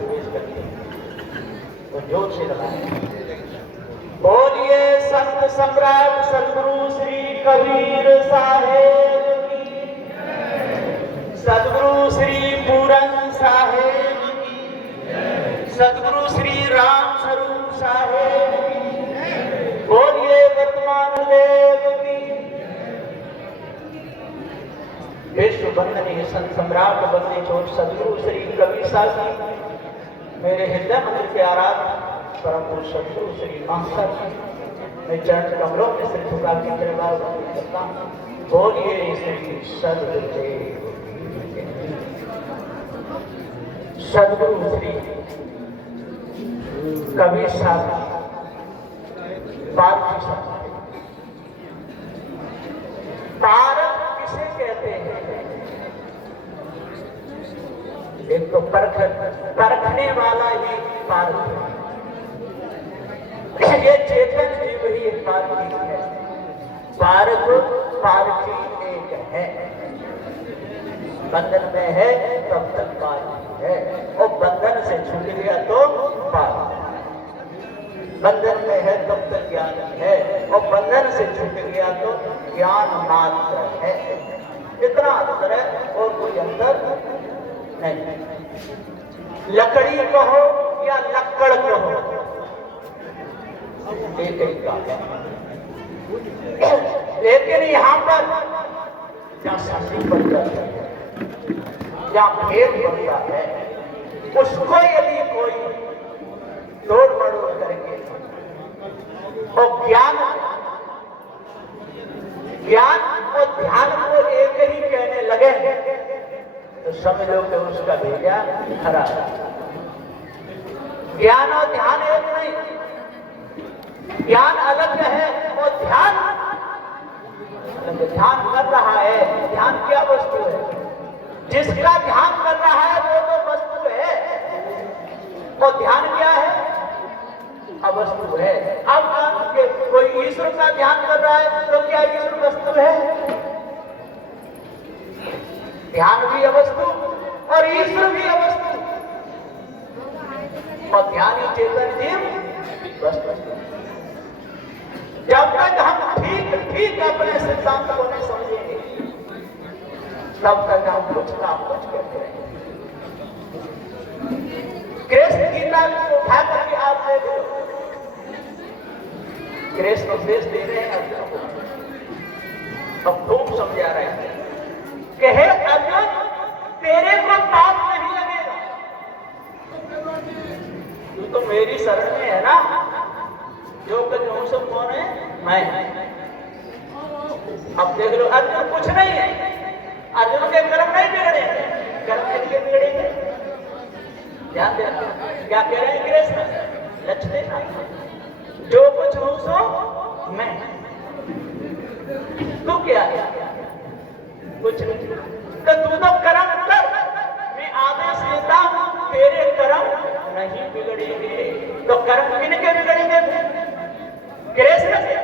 प्रवेश करते हैं तो जोर से लगाए। बोलिए संत सम्राट सदगुरु श्री कबीर साहेब की, सदगुरु श्री पूरन साहेब की, सदगुरु श्री राम स्वरूप साहेब की, बोलिए वर्तमान देव की। विश्व वंदनीय संत सम्राट बंदे छोट सदगुरु श्री कबीर साहब की, मेरे हृदय मंदिर के आराध्य परम पुरुष सदगुरु श्री महासाहब मैं चरण कमलों में सिर झुका के परिवार करता हूँ। बोलिए श्री सदगुरुदेव सदगुरु श्री कबीर साहब भारत किसे कहते हैं? एक तो परखने वाला ही भारत है, ये चेतन जीव ही एक पारखी है। भारत पारखी एक है, बंधन में है तब तक पारखी है, और बंधन से छूट गया तो पार। बंधन में है तब तक ज्ञान है, और बंधन से छूट गया तो ज्ञान मात्र है। इतना अंतर है और कोई अंतर नहीं। लकड़ी कहो या लक्कड़ कहो, एक ही का है। लेकिन यहाँ पर क्या शादी बन जाती है या भेद बनता है, उसको यदि कोई तोड़ मड़ोड़ करके और ज्ञान और ध्यान को एक ही कहने लगे तो समझो कि उसका भेजा खराब। ज्ञान और ध्यान एक नहीं, ज्ञान अलग है और ध्यान कर रहा है। ध्यान क्या वस्तु है? जिसका ध्यान कर रहा है वो तो वस्तु है, और ध्यान क्या है? अवस्तु है। अब कोई ईश्वर का ध्यान कर रहा है तो क्या ईश्वर वस्तु है? ध्यान भी अवस्तु और ईश्वर भी अवस्तु, और ध्यान ही चेतन जीव वस्तु। जब तक हम ठीक अपने सिद्धांत को नहीं समझेंगे तब तक हम कुछ ना कुछ कहते रहेंगे। कृष्ण गीता को उठा करके आप देख लो, कृष्ण उपदेश दे रहे हैं अर्जुन को, अब खूब समझा रहे हैं कि हे अर्जुन, तेरे को पाप नहीं लगेगा, तू तो मेरी शरण में है ना। जो सब कौन है? मैं। अब देख लो अर्जुन कुछ नहीं है, अर्जुन के कर्म नहीं बिगड़ेंगे। कर्म किसके बिगड़ेंगे? ध्यान देना क्या कह रहे हैं कृष्ण, लक्ष्य देना। जो कुछ हूं सो मैं, तू क्या है? कुछ नहीं। तो तू तो कर्म कर, मैं आदेश देता हूं, तेरे कर्म नहीं बिगड़ेंगे। तो कर्म किनके बिगड़ेंगे? कृष्ण से,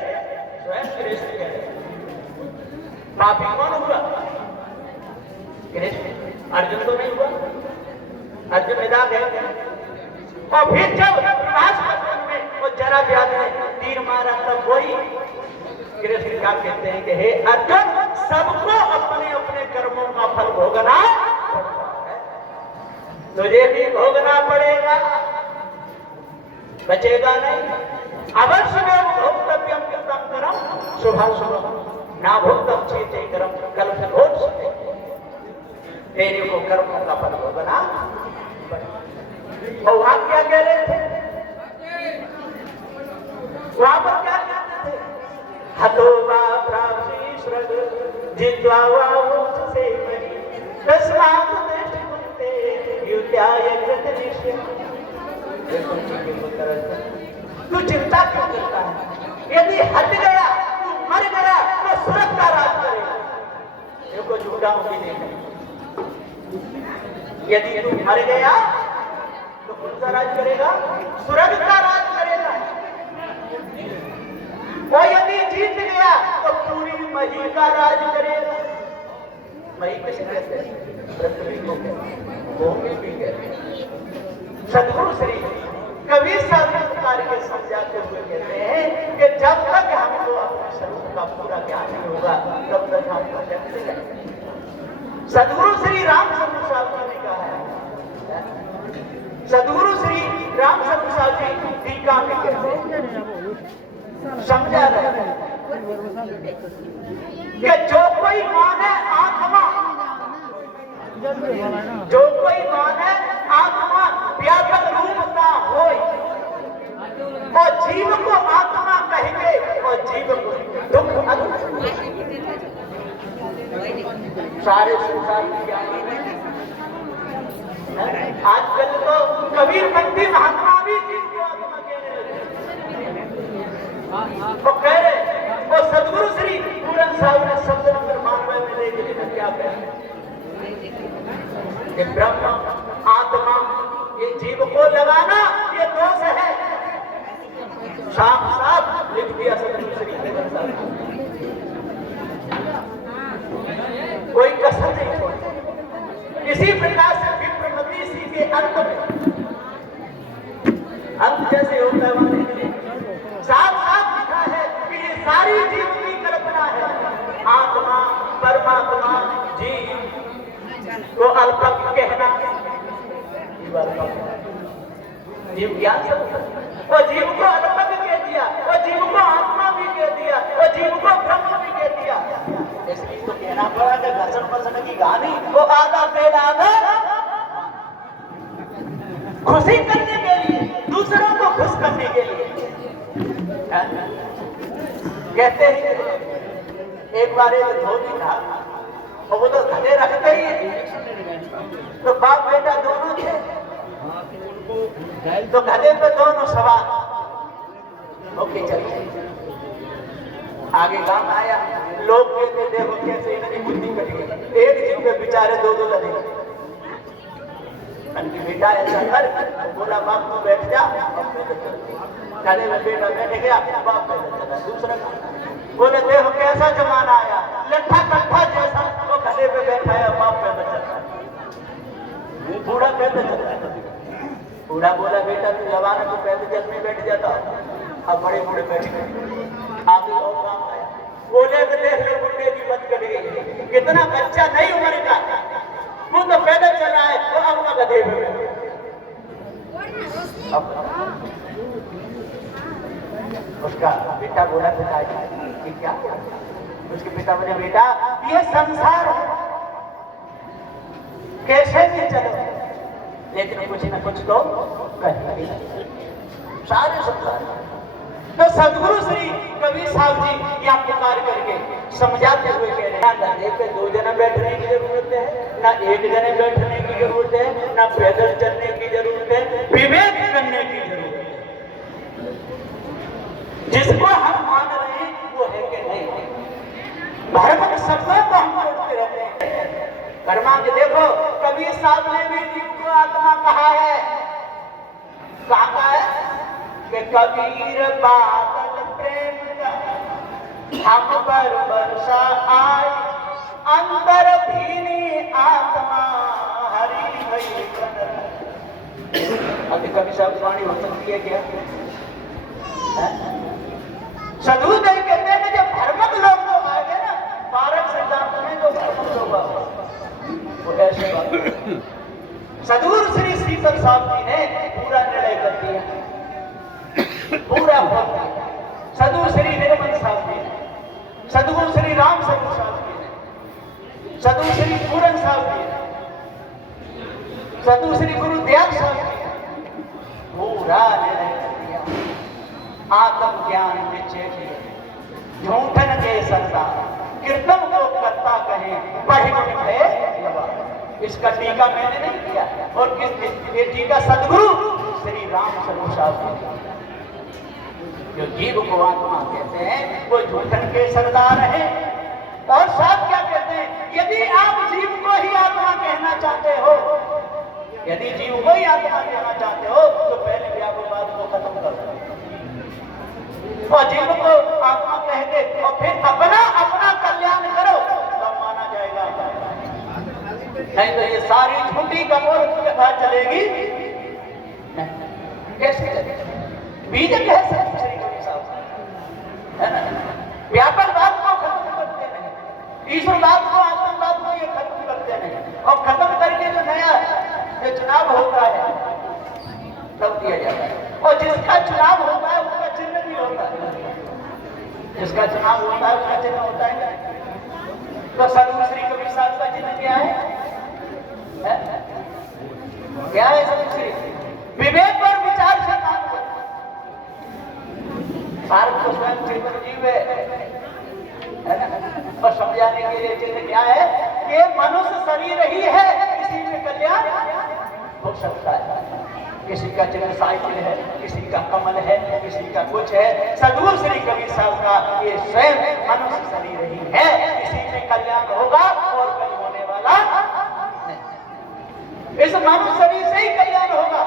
स्वयं कृष्ण के। पापी कौन हुआ? कृष्ण। अर्जुन तो नहीं हुआ, अर्जुन निदान है। और फिर जब में वो जरा व्याध ने तीर मारा तब वही कृष्ण क्या कहते हैं कि हे अर्जुन, सबको अपने अपने कर्मों का फल भोगना पड़ता है, तुझे भी भोगना पड़ेगा, बचेगा नहीं। अवश्य में भोक्तव्यम कृतम कर्म शुभाशुभम ना भोक्तम चेते कर्म कल घोट सके। तेरे को कर्मों का फल भोगना। और वहां क्या कह रहे थे? वहां पर क्या कहते थे? हतो वा प्राप्ति श्रद्ध जित्वा वा मोक्ष से मरी तस्मात् दृष्टि कुंते युत्याय कृत निश्चय। तू चिंता क्यों करता है? यदि हट गया, तू मर गया तो स्वर्ग का राज करेगा। देखो झूठा मुझे नहीं, यदि तू मर गया तो कौन सा राज करेगा? स्वर्ग का राज करेगा। और यदि जीत गया तो पूरी मही का राज करेगा। मही किसे कहते हैं? पृथ्वी को कहते हैं, भूमि भी कहते हैं। सदगुरु श्री कबीर साहब पुकार के समझाते हुए कहते हैं कि जब तक हमको अपने स्वरूप का पूरा ज्ञान नहीं होगा तब तक हम भटकते रहेंगे। सदगुरु श्री रामचंद्र साहब जी ने कहा है, सदगुरु श्री रामचंद्र साहब जी टीका में कहते हैं, समझा रहे कि जो कोई माने आत्मा, जो कोई माने आत्मा व्यापक रूप ना हो और जीव को आत्मा कहेंगे और जीव को दुख सारे संसार की ज्ञान आजकल तो कबीरपंथी महात्मा भी जीव को आत्मा कहने लगे। वो कह रहे और सदगुरु श्री पूरन साहब ने शब्द नंबर 92 में लेके लिखा क्या कह ये ब्रह्म आत्मा ये जीव को लगाना ये दोष है, साफ साफ लिख दिया सदगुरु श्री पूरन साहब। कोई कसर नहीं छोड़ी। इसी प्रकार से विप्रमति सी के अंत में अंत जैसे होता है साफ साफ लिखा है कि ये सारी जीव की कल्पना है। आत्मा परमात्मा जीव को अल्पक कहना, जीव ज्ञान सब और जीव को अल्पक कह दिया और जीव को आत्मा भी कह दिया और जीव को ब्रह्म भी कह दिया। इसलिए तो कहना पड़ा कि घर्षण फर्षण की कहानी वो आधा पेड़ आधा खुशी करने के लिए, दूसरों को खुश करने के लिए। कहते हैं एक बार एक धोबी था और वो तो गधे रखते ही तो बाप बेटा दोनों थे, तो गधे पे दोनों सवार ओके चलते आगे गांव आया। लोग कहते देखो कैसे इनकी बुद्धि कट गई, एक जीव पे बेचारे दो दो गधे। उनकी बेटा ऐसा कर तो बोला बाप तू बैठ जा, गधे में बेटा बैठ गया, बाप पैदल चला। दूसरा बोले देखो कैसा जमाना आया, लट्ठा कट्ठा जैसा वो गधे पे बैठा है, बाप पैदल चलता। बूढ़ा पैदल चलता। बूढ़ा बोला बेटा तू जवान है, तू पैदल चलने बैठ जाता, अब बड़े बूढ़े बैठ गए। आगे और काम आया, बोले कि देख ले बुढ़े की मत कट गई, कितना बच्चा नहीं उम्र का वो तो पैदल चल रहा है, वो अपना गधे पे उसका बेटा बोला पिताजी कि क्या? उसके पिता बोले बेटा ये संसार है, कैसे भी चलो लेकिन कुछ न कुछ तो करेंगे सारे संसार। तो सदगुरु श्री कबीर साहब जी यहाँ पुकार करके समझाते हुए कह रहे हैं, ना गधे पे दो जने बैठने की जरूरत है, ना एक जने बैठने की जरूरत है, ना पैदल चलने की जरूरत है, विवेक करने की जरूरत है। जिसको हम मान रहे हैं वो है कि नहीं, भरमक शब्दों को हम बोलते रहते हैं। भरमा के देखो कबीर साहब ने भी जीव को आत्मा कहा है, कहा है कि कबीर बादल प्रेम का हम पर वर्षा आए, अंदर भीनी आत्मा हरि भई कदर। अभी कबीर साहब वाणी हो सकती है क्या? सदगुरु देव कहते हैं कि जब भ्रमक लोग तो आएंगे ना, बारक सिद्धांत में जो भ्रमक लोग वो ऐसे सदगुरु श्री शीतल साहब जी ने पूरा निर्णय कर दिया, पूरा बोल दिया। सदगुरु श्री निर्मल साहब जी ने, सदगुरु श्री रामचंद्र साहब जी ने, सदगुरु श्री पूरन साहब जी ने, सदगुरु श्री गुरुदयाल साहब जी ने पूरा निर्णय कर दिया। आत्म ज्ञान निश्चय किए, झूठन के सरदार कीर्तन को करता कहे पढ़ इसका टीका मैंने नहीं किया और ये टीका सदगुरु श्री रामचंद्र साहब जो जीव को आत्मा कहते हैं वो झूठन के सरदार है। और साहब क्या कहते हैं, यदि आप जीव को ही आत्मा कहना चाहते हो, यदि जीव को ही आत्मा कहना चाहते हो तो पहले व्यापकवाद को खत्म कर दो और जीव को आत्मा कह के और फिर अपना अपना कल्याण करो तब माना जाएगा। नहीं तो ये सारी झूठी कपोल कथा चलेगी नहीं, कैसे चले? बीजक है सदगुरु श्री कबीर साहब, है ना? व्यापकवाद को खत्म करते नहीं, ईश्वरवाद को, आत्मवाद को ये खत्म करते नहीं, और खत्म करके जो नया जो चुनाव होता है तब दिया जाता है। और जिसका चुनाव होता है उसका चिन्ह भी होता है, जिसका चुनाव होता है उसका चिन्ह होता है। तो सदगुरु श्री कबीर साहब का चिन्ह क्या है? क्या है सदगुरु श्री? विवेक और विचार से काम करो। भारत को स्वयं चेतन जीव है ना? और समझाने के लिए चिन्ह क्या है? कि मनुष्य शरीर ही है, इसी में कल्याण हो सकता है। किसी का चिन्ह साइकिल है, किसी का कमल है, किसी का कुछ है। सदगुरु श्री कबीर साहब का ये स्वयं मनुष्य शरीर ही है, इसी में कल्याण होगा और कहीं होने वाला नहीं। इस मनुष्य शरीर से ही कल्याण होगा,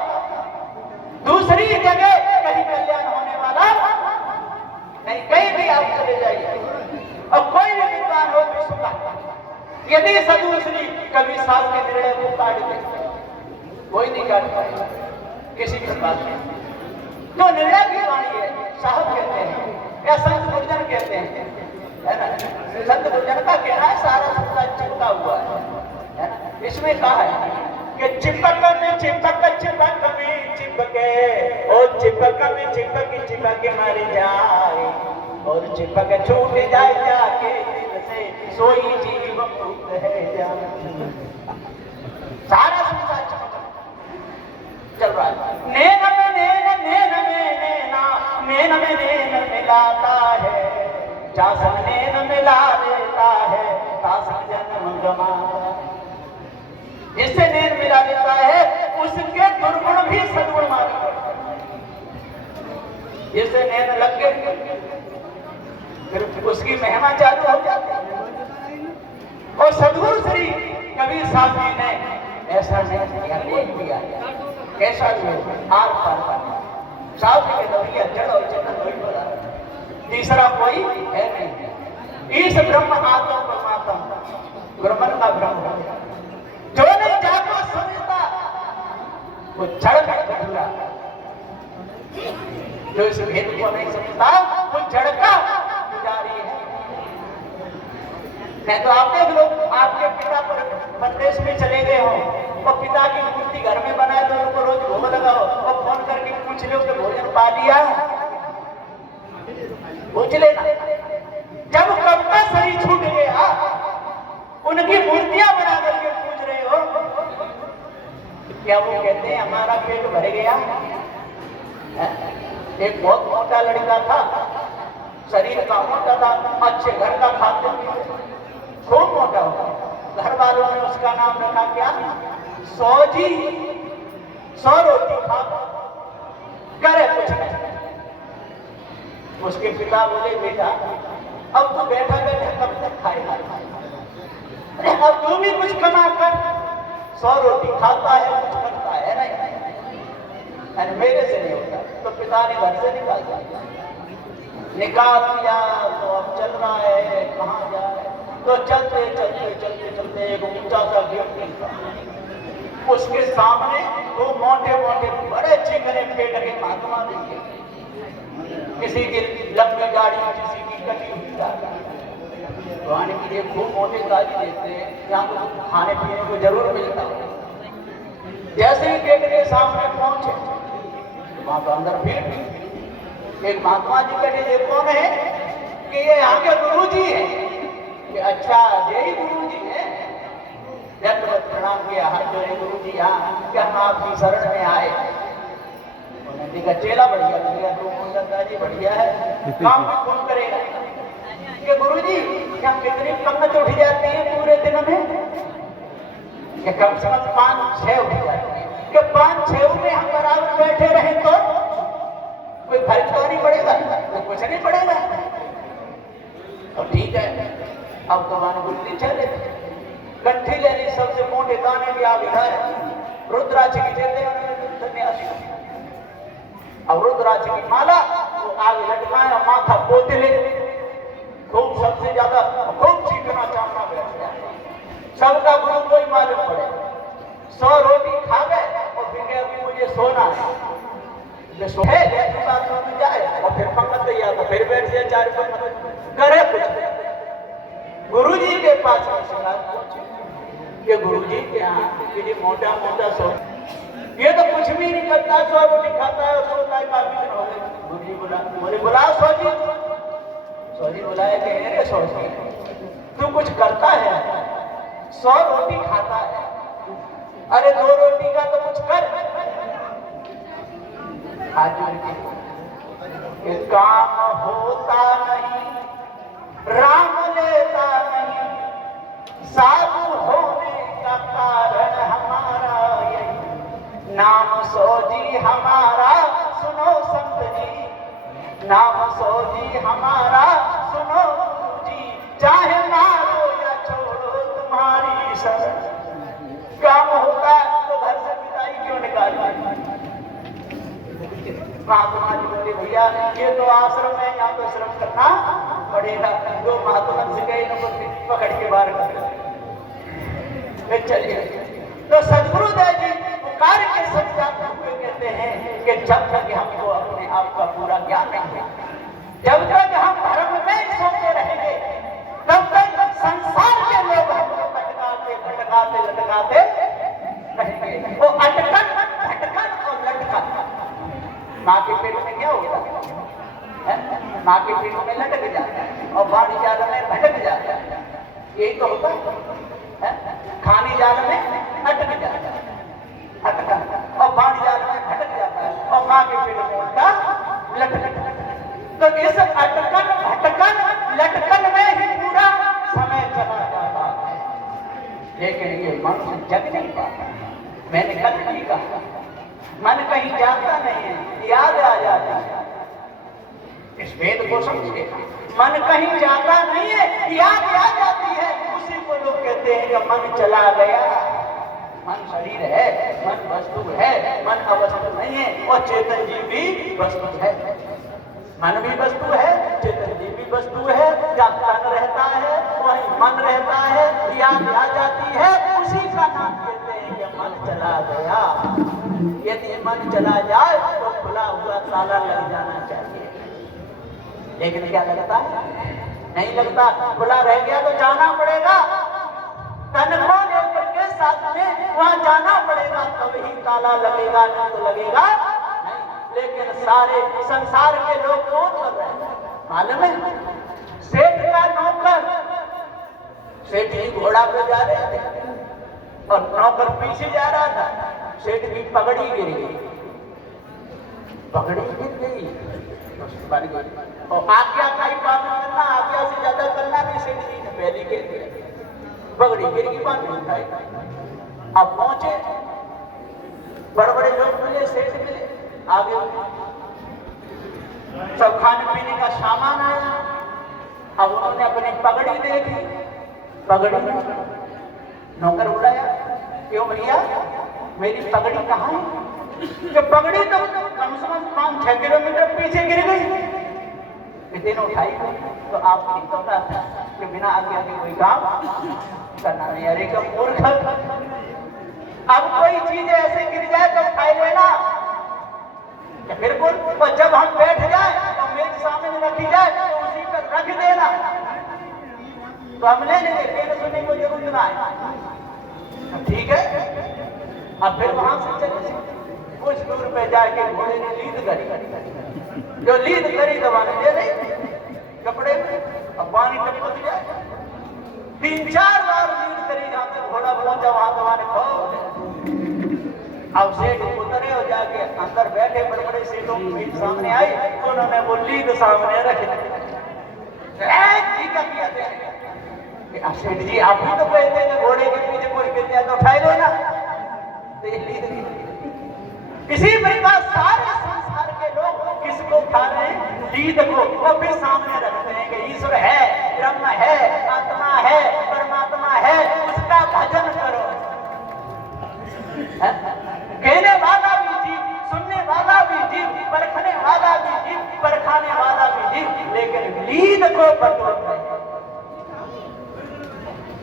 दूसरी जगह कहीं कल्याण होने वाला नहीं। कहीं भी आप चले जाइए और कोई भी विद्वान हो विश्व का, यदि सदगुरु श्री कबीर साहब के निर्णय को काट दे, कोई नहीं काट पाएगा किसी भी बात में। जो निर्णय की वाणी है, साहब कहते हैं या संत गुरजन कहते हैं, है ना? संत गुरजन का कहना है सारा संसार चिपका हुआ है ना? इसमें कहा है कि चिपक में चिपक चिपक में चिपके, और चिपक में चिपक चिपक मारी जाए, और चिपक छूट जाए जाके दिल से, सोई जीव मुक्त है जान। सारा संसार चल रहा है। नैन में नैन, नैन में नैना, नैन में नैन मिलाता है, जासन नैन मिला देता है, तासन जन्म गमाता है। जिससे नैन मिला देता है उसके दुर्गुण भी सद्गुण मालूम पड़ता है। जिससे नैन लग गए फिर उसकी महिमा चालू हो जाती है। और सद्गुरु श्री कबीर साहब जी ने ऐसा नहीं किया, कैसा आर पार साहब जी के दौरिया जड़ और चेतन वही बोला, तीसरा कोई है नहीं। इस ब्रह्म आत्मा परमात्मा ब्रह्मन का ब्रह्म है, जो नहीं जाको समझता वो जड़ में घटूरा, जो इस भेद को नहीं समझता वो जड़ का पुजारी है। नहीं तो आप देख लो, आपके पिता परदेश में चले गए हो और पिता की मूर्ति घर में बनाए तो उनको रोज भोग लगाओ और फोन करके पूछ लो कि भोजन पा लिया, पूछ लेना। जब कब का शरीर छूट गया, उनकी मूर्तियां बना करके पूछ रहे हो, क्या वो कहते हैं हमारा पेट भर गया? एक बहुत मोटा लड़का था, शरीर का मोटा था, अच्छे घर का खाते पीते, खूब मोटा हो। घर वालों ने उसका नाम रखा क्या? 100 जी, 100 रोटी खा करे कुछ नहीं। उसके पिता बोले बेटा अब तो बैठा बैठा कब तक खाएगा, अब तू भी कुछ कमा कर, 100 रोटी खाता है कुछ करता है नहीं, मेरे से नहीं होता। तो पिता ने घर से निकाल दिया, निकाल दिया तो अब चल रहा है, कहाँ जाए? तो चलते चलते चलते चलते एक ऊंचा सा व्यक्ति था, उसके सामने वो मोटे मोटे बड़े चिकने पेट के महात्मा दिखे, किसी की लंबी गाड़ी, किसी की कटी हुई गाड़ी, तो आने के लिए खूब मोटे गाड़ी देते हैं, यहाँ तो खाने पीने को जरूर मिलता है। जैसे ही पेट के सामने पहुंचे वहां तो अंदर भीड़, एक महात्मा जी कहे ये कौन है? कि ये यहाँ के गुरु जी है। कि अच्छा यही गुरु जी है? दंडवत प्रणाम किया, हाथ जोड़े गुरु जी यहाँ क्या हम आपकी शरण में आए। उन्होंने देखा चेला बढ़िया लगेगा, तो मुंडा जी बढ़िया है, काम भी कौन करेगा? कि गुरु जी क्या कितनी कमत उठ जाती है पूरे दिन में? कि कम से कम 5-6 उठ जाती है। कि 5-6 में हम बराबर बैठे रहे तो कोई फर्क तो नहीं पड़ेगा, तो कुछ नहीं पड़ेगा। तो ठीक है, अब तो मान गुल्ली चले कंठी लेनी, सबसे मोटे दाने भी आप इधर रुद्राक्ष की देते हैं, अब रुद्राक्ष की माला वो आगे लटकाए और माथा पोते ले, खूब सबसे ज्यादा खूब चीखना चाहना बैठ गया। सबका गुरु कोई मालूम पड़े, 100 रोटी खा गए और फिर अभी मुझे मुझे सोना है, मैं सोए लेकिन बात में जाए और फिर पंगत दिया तो फिर बैठ जाए 4 पंगत करे कुछ। गुरुजी के पास में सलाह पूछी कि गुरुजी के यहाँ ये मोटा मोटा सो ये तो कुछ भी नहीं करता, सो रोटी खाता है और सोता है, काफी दिन हो गए। गुरुजी बोले बुलाओ सोजी। सोजी बुलाया कि अरे सोजी तू कुछ करता है, 100 रोटी खाता है, अरे 2 रोटी का तो कुछ कर। कि काम होता नहीं, राम लेता नहीं, साधु होने का कारण हमारा यही, नाम सोजी हमारा सुनो संत जी, नाम सोजी हमारा सुनो जी, चाहे मारो या छोड़ो तुम्हारी शरण। काम होता तो घर से पिताई क्यों निकाली? महात्मा जी बोले भैया ये तो आश्रम है, यहाँ तो श्रम करना पड़ेगा। जो महात्मा से गए इनको पकड़ के बाहर कर चलिए। तो सदगुरुदेव जी पुकार के समझाते हुए कहते हैं कि जब तक हमको अपने आप का पूरा ज्ञान नहीं है, जब तक हम धर्म में सोते रहेंगे, तब तक संसार के लोग हमको भटकाते भटकाते लटकाते रहेंगे। वो अटकन भटकन और लटकन माँ के पेट में क्या होता है? माँ के पेट में लटक जाता है और बाड़ी जाल में भटक जाता है, यही तो होता है। खानी जाल में अटक जाता है, अटकन, और बाड़ी जाल में भटक जाता है और माँ के पेट में उल्टा लटक। तो इस अटकन भटकन लटकन में ही पूरा समय चला जाता है, लेकिन ये मन जग नहीं पाता। मैंने कल भी कहा मन कहीं जाता नहीं है, याद आ जाता है। इस वेद को समझिए, मन कहीं जाता नहीं है, याद आ जाती है। उसी को लोग कहते हैं कि मन चला गया। मन शरीर है, मन वस्तु है, मन अवस्तु नहीं है, और चेतन जीव भी वस्तु है। मन भी वस्तु है, चेतन जीव भी वस्तु है। जब तन रहता है वहीं मन रहता है, याद आ जाती है, उसी का नाम कहते हैं कि मन चला गया। यदि मन चला जाए तो खुला हुआ ताला लग जाना चाहिए, लेकिन क्या लगता है? नहीं लगता। खुला रह गया तो जाना पड़ेगा, तन को लेकर के साथ में वहां जाना पड़ेगा, तब ही ताला लगेगा, नहीं तो लगेगा नहीं। लेकिन सारे संसार के लोग कौन कर रहे हैं मालूम है? सेठ का नौकर, सेठ ही घोड़ा पे जा रहे थे और नौकर पीछे जा रहा था, सेठ की पगड़ी गिर गई, पगड़ी गिर गई और आज्ञा का ही पालन करना, आज्ञा से ज्यादा करना नहीं। सेठ जी ने पहले गिर गया, पगड़ी गिर गई, बात नहीं उठाई। अब पहुंचे, बड़े बड़े लोग मिले, सेठ मिले, आगे सब खाने पीने का सामान आया। अब उन्होंने अपनी पगड़ी देखी, पगड़ी नौकर उड़ाया, क्यों भैया मेरी पगड़ी कहाँ है? कि पगड़ी तो कम से कम 5-6 किलोमीटर पीछे गिर गई, इतने उठाई तो आप ठीक होता कि बिना आज्ञा के कोई काम करना नहीं। अरे का मूर्ख, अब कोई चीज ऐसे गिर जाए तो उठाई लेना, बिल्कुल। और जब हम बैठ जाए तो मेरे सामने रखी जाए तो उसी पर रख देना, तो हम ले लेंगे, फिर सुनने को जरूरत ना है, ठीक है। अब फिर वहां से चले, कुछ दूर पे जाके घोड़े ने लीद करी, जो लीद करी दबाने दे रही कपड़े में, अब पानी टपक जाए। 3-4 बार लीद करी, जहां तक घोड़ा पहुंचा वहां दबाने खो। अब सेठ उतरे और जाके अंदर बैठे, बड़े बड़े सेठों की भीड़ सामने आई, उन्होंने वो लीद सामने रख दी। सेठ जी आप ही तो कहते हैं घोड़े के पीछे कोई गिर जाए तो उठाई लो ना, तो ये लीद। इसी प्रकार सारे संसार के लोग किसको उठा रहे हैं? लीद को, वो फिर सामने रखते हैं कि ईश्वर है, ब्रह्म है, आत्मा है, परमात्मा है, उसका भजन करो। कहने वाला भी जीव, सुनने वाला भी जीव, परखने वाला भी जीव, परखाने वाला भी जीव, लेकिन लीद को बदलते हैं।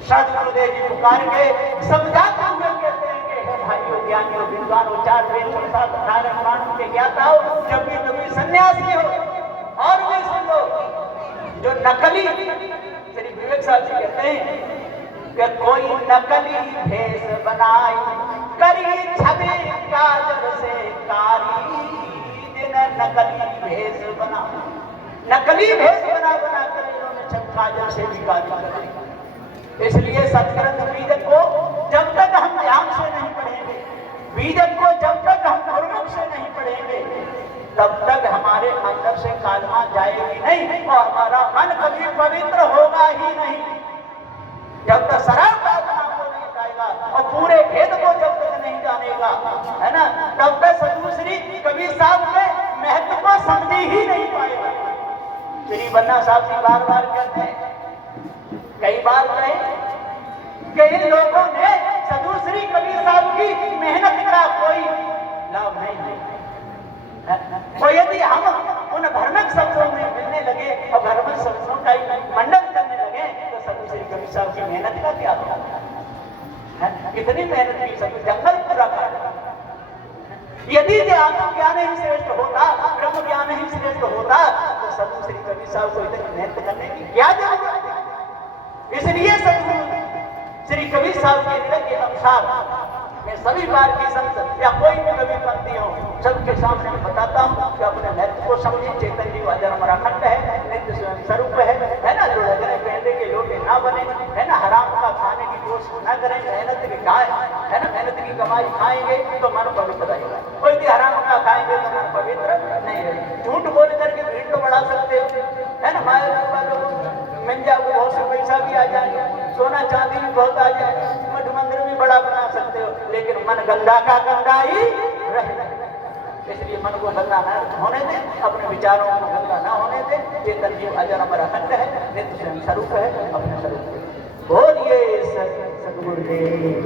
सदगुरुदेव जी पुकार के समझाते हुए कहते हैं कि हे भाइयों ज्ञानी हो, विद्वान हो, 4 वेद संसार 18 पुराणों के ज्ञाता हो, जब भी कभी सन्यासी हो, और भी सुन लो, जो नकली, श्री विवेक साहब जी कहते हैं कि कोई नकली भेष बनाई करी छवि काजर से कारी, दिन नकली भेष बना, नकली भेष बना बना कर इन्होंने छवि काजर से भी कारी कर दी। इसलिए सत्ग्रंथ बीजक को जब तक हम ध्यान से नहीं पढ़ेंगे, बीजक को जब तक हम गुरुमुख से नहीं पढ़ेंगे, तब तक हमारे अंदर से कालमा जाएगी नहीं और हमारा मन कभी पवित्र होगा ही नहीं। जब तक सरल प्रार्थना को नहीं गाएगा और पूरे भेद को जब तक नहीं जानेगा, है ना, तब तक सदुश्री कबीर साहब के महत्व को समझ ही नहीं पाएगा। श्री बन्ना साहब जी बार बार कहते हैं, कई बार कहे कि इन लोगों ने सदुश्री कबीर साहब की मेहनत का कोई लाभ नहीं है। तो यदि हम उन भ्रमक शब्दों में मिलने लगे और भ्रमक शब्दों का मंडन करने लगे तो सदुश्री कबीर साहब की मेहनत का क्या होगा? कितनी मेहनत की, सब जंगल पूरा कर। यदि आत्मज्ञान ही श्रेष्ठ होता, ब्रह्म ज्ञान ही श्रेष्ठ होता, तो सदुश्री कबीर साहब को इतनी मेहनत करने की क्या जरूरत है? इसलिए सदगुरु श्री कबीर साहब के निरंतर के अनुसार मैं सभी बार की संत या कोई भी कवि पंक्ति हो, सबके सामने मैं बताता हूँ कि अपने महत्व को समझिए। चेतन जीव अजर अमर अखंड है, नित्य स्वयं स्वरूप है ना, जो लगने पहले के लोटे ना बने, है ना, हराम का खाने की कोशिश न करें, मेहनत की खाए, है ना, मेहनत की कमाई खाएंगे तो मन पवित्र रहेगा। कोई भी हराम का खाएंगे तो मन पवित्र नहीं रहेगा। झूठ बोल करके भीड़ तो बढ़ा सकते हो, है ना, मंजा को बहुत से पैसा भी आ जाए, सोना चांदी भी बहुत आ जाए, मठ मंदिर भी बड़ा बना सकते हो, लेकिन मन गंदा का गंदा ही रहे। इसलिए मन को गंदा न होने दे, अपने विचारों को गंदा न होने दे। चेतन जीव अजर अमर अखंड है, नित्य स्वयं स्वरूप है, अपने स्वरूप बोलिए सद्गुरुदेव।